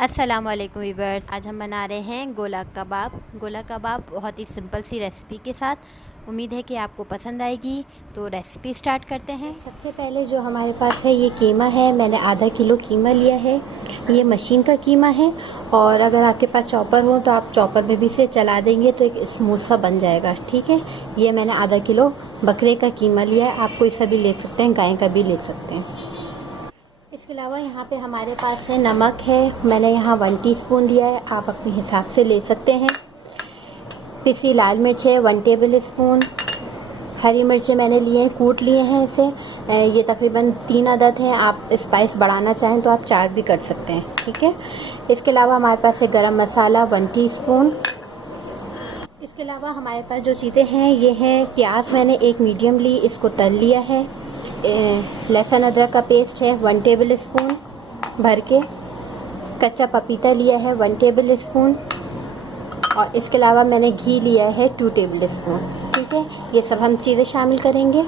अस्सलामुअलैकुम वीवर्स। आज हम बना रहे हैं गोला कबाब। गोला कबाब बहुत ही सिंपल सी रेसिपी के साथ। उम्मीद है कि आपको पसंद आएगी। तो रेसिपी स्टार्ट करते हैं। सबसे पहले जो हमारे पास है ये कीमा है। मैंने आधा किलो कीमा लिया है। ये मशीन का कीमा है, और अगर आपके पास चॉपर हो तो आप चॉपर में भी इसे चला देंगे तो एक स्मूथ सा बन जाएगा। ठीक है, ये मैंने आधा किलो बकरे का कीमा लिया है। आप कोई सा भी ले सकते हैं, गाय का भी ले सकते हैं। इसके अलावा यहाँ पे हमारे पास है नमक है। मैंने यहाँ 1 टीस्पून लिया है, आप अपने हिसाब से ले सकते हैं। पिसी लाल मिर्च है 1 टेबल स्पून। हरी मिर्चें मैंने लिए हैं, कूट लिए हैं इसे। ये तकरीबन 3 अदद हैं। आप स्पाइस बढ़ाना चाहें तो आप 4 भी कर सकते हैं। ठीक है, इसके अलावा हमारे पास है गरम मसाला 1 टीस्पून। इसके अलावा हमारे पास जो चीज़ें हैं ये है प्याज मैंने 1 मीडियम ली, इसको तल लिया है। लहसुन अदरक का पेस्ट है 1 टेबल स्पून भर के। कच्चा पपीता लिया है 1 टेबल स्पून, और इसके अलावा मैंने घी लिया है 2 टेबल स्पून। ठीक है, ये सब हम चीज़ें शामिल करेंगे।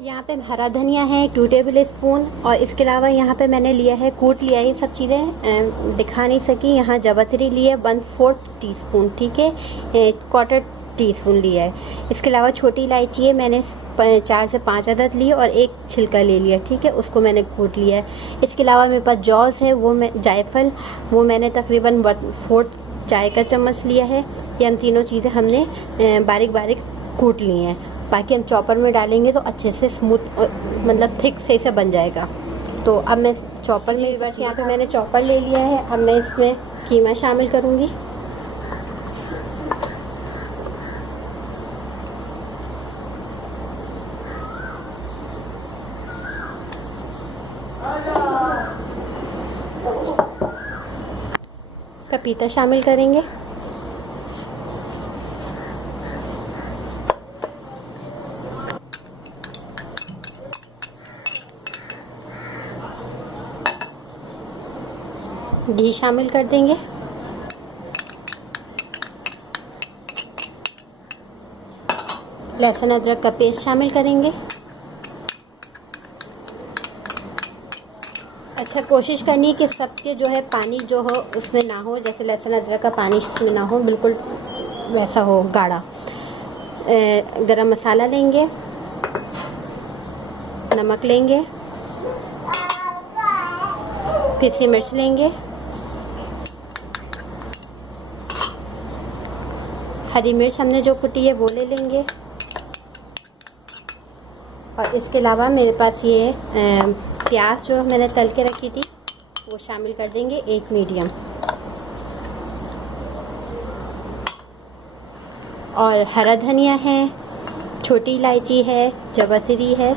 यहाँ पे हरा धनिया है 2 टेबल स्पून, और इसके अलावा यहाँ पे मैंने लिया है, कूट लिया है। ये सब चीज़ें दिखा नहीं सकी। यहाँ जवतरी ली है 1/4 टीस्पून। ठीक है, 1/4 टीस्पून लिया है। इसके अलावा छोटी इलायची है, मैंने 4 से 5 अदद ली और 1 छिलका ले लिया। ठीक है, उसको मैंने कूट लिया है। इसके अलावा मेरे पास जौस है, वो मैं जायफल, वो मैंने तकरीबन 1/4 चाय का चम्मच लिया है। ये हम तीनों चीज़ें हमने बारीक बारीक कूट ली हैं। बाकी हम चॉपर में डालेंगे तो अच्छे से स्मूथ मतलब थिक से इसे बन जाएगा। तो अब मैं चॉपर में यहाँ पे मैंने चॉपर ले लिया है। अब मैं इसमें कीमा शामिल करूँगी। पपीता शामिल करेंगे। घी शामिल कर देंगे। लहसुन अदरक का पेस्ट शामिल करेंगे। अच्छा, कोशिश करनी है कि सबके जो है पानी जो हो उसमें ना हो, जैसे लहसुन अदरक का पानी इसमें ना हो, बिल्कुल वैसा हो गाढ़ा। गरम मसाला लेंगे, नमक लेंगे, पिसी मिर्च लेंगे, हरी मिर्च हमने जो कुटी है वो ले लेंगे, और इसके अलावा मेरे पास ये प्याज जो मैंने तल के रखी थी वो शामिल कर देंगे 1 मीडियम, और हरा धनिया है, छोटी इलायची है, जवतरी है,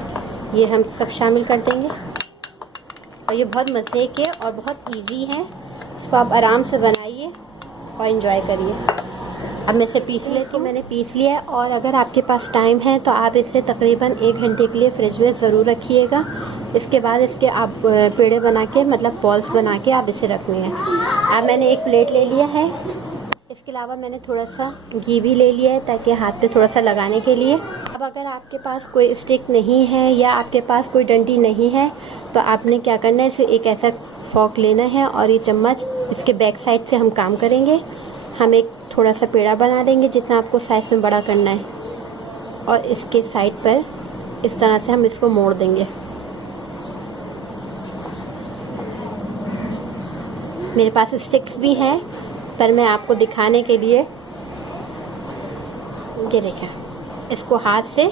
ये हम सब शामिल कर देंगे। और ये बहुत मज़े के और बहुत इजी है। इसको आप आराम से बनाइए और एंजॉय करिए। अब मैं इसे पीस लेती हूँ। मैंने पीस लिया है, और अगर आपके पास टाइम है तो आप इसे तकरीबन 1 घंटे के लिए फ्रिज में ज़रूर रखिएगा। इसके बाद इसके आप पेड़े बना के मतलब बॉल्स बना के आप इसे रखनी है। अब मैंने एक प्लेट ले लिया है। इसके अलावा मैंने थोड़ा सा घी भी ले लिया है ताकि हाथ पे थोड़ा सा लगाने के लिए। अब अगर आपके पास कोई स्टिक नहीं है या आपके पास कोई डंडी नहीं है तो आपने क्या करना है, इसे एक ऐसा फॉक लेना है और ये चम्मच इसके बैक साइड से हम काम करेंगे। हम एक थोड़ा सा पेड़ा बना देंगे जितना आपको साइज में बड़ा करना है, और इसके साइड पर इस तरह से हम इसको मोड़ देंगे। मेरे पास स्टिक्स भी हैं, पर मैं आपको दिखाने के लिए ये देखें, इसको हाथ से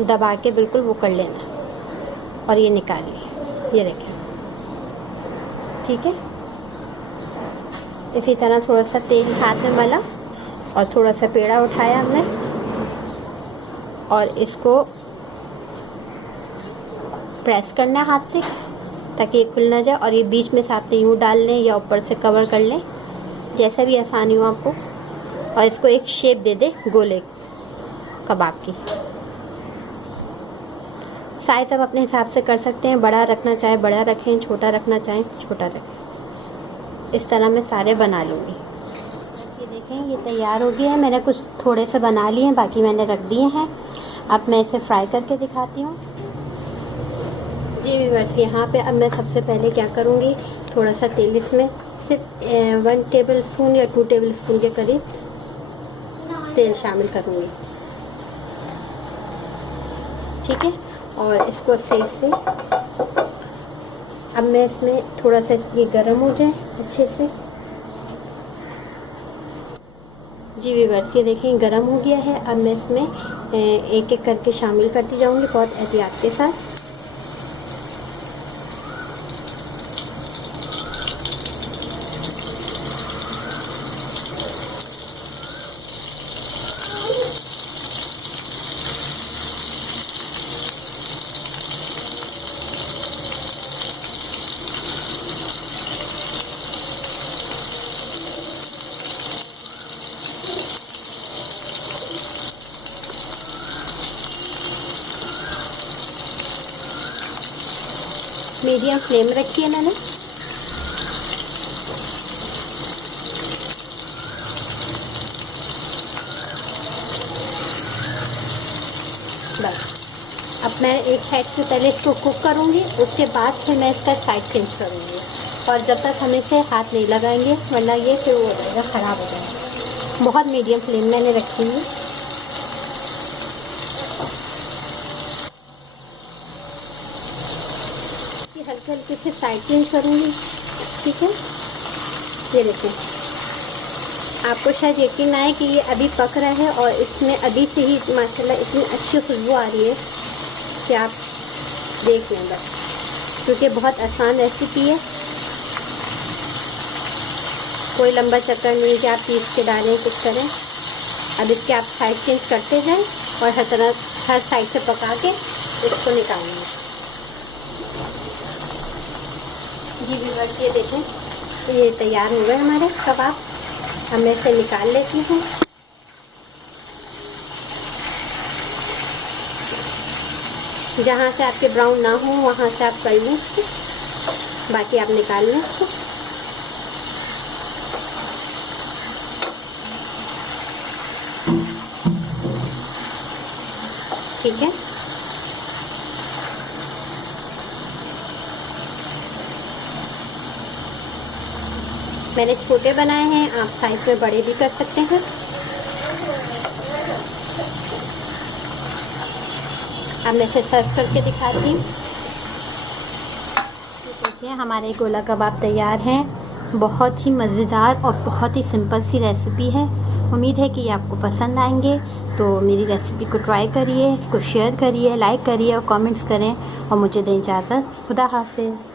दबा के बिल्कुल वो कर लेना और ये निकालिए। ये देखें, ठीक है। इसी तरह थोड़ा सा तेल हाथ में मला और थोड़ा सा पेड़ा उठाया हमने, और इसको प्रेस करना है हाथ से ताकि ये खुल ना जाए, और ये बीच में से आपने यूँ डाल लें या ऊपर से कवर कर लें, जैसा भी आसानी हो आपको, और इसको एक शेप दे दे गोले कबाब की। साइज आप अपने हिसाब से कर सकते हैं, बड़ा रखना चाहे बड़ा रखें, छोटा रखना चाहें छोटा रखें। इस तरह मैं सारे बना लूँगी। ये देखें, ये तैयार हो गया है। मैंने कुछ थोड़े से बना लिए हैं, बाकी मैंने रख दिए हैं। अब मैं इसे फ्राई करके दिखाती हूँ। जी व्यूअर्स, यहाँ पे अब मैं सबसे पहले क्या करूँगी, थोड़ा सा तेल इसमें सिर्फ 1 टेबल स्पून या 2 टेबल स्पून के करीब तेल शामिल करूँगी। ठीक है, और इसको सही से अब मैं इसमें थोड़ा सा ये गर्म हो जाए अच्छे से। जी व्यूअर्स, ये देखें गर्म हो गया है। अब मैं इसमें एक एक करके शामिल करती जाऊंगी बहुत एहतियात के साथ। मीडियम फ्लेम रखी है मैंने। बस अब मैं एक साइड से पहले इसको कुक करूँगी, उसके बाद फिर मैं इसका साइड चेंज करूँगी। और जब तक हम इसे हाथ नहीं लगाएंगे वरना ये फिर वो हो जाएगा, ख़राब हो जाएगा। बहुत मीडियम फ्लेम मैंने रखी है। हल्के हल्के से साइड चेंज करूँगी। ठीक है, ये देखें, आपको शायद यकीन ना आए कि ये अभी पक रहा है और इसमें अभी से ही माशाल्लाह इतनी अच्छी खुशबू आ रही है कि आप देख लें बस, क्योंकि बहुत आसान रेसिपी है। कोई लंबा चक्कर नहीं कि आप पीस के डालें कुछ करें। अब इसके आप साइड चेंज करते जाएं और हर साइड से पका के इसको निकालेंगे। जी व्यूअर्स, ये देखें, तो ये तैयार हो गए हमारे कबाब। अब मैं इसे निकाल लेती हूँ। जहाँ से आपके ब्राउन ना हो वहाँ से आप कर लें इसको, बाकी आप निकाल लें इसको। ठीक है, मैंने छोटे बनाए हैं, आप साइज में बड़े भी कर सकते हैं। अब मैं इसे सर्व करके दिखाती हूँ। देखिए हमारे गोला कबाब तैयार हैं। बहुत ही मज़ेदार और बहुत ही सिंपल सी रेसिपी है। उम्मीद है कि ये आपको पसंद आएंगे। तो मेरी रेसिपी को ट्राई करिए, इसको शेयर करिए, लाइक करिए और कमेंट्स करें और मुझे दें इजाज़त। खुदा हाफिज़।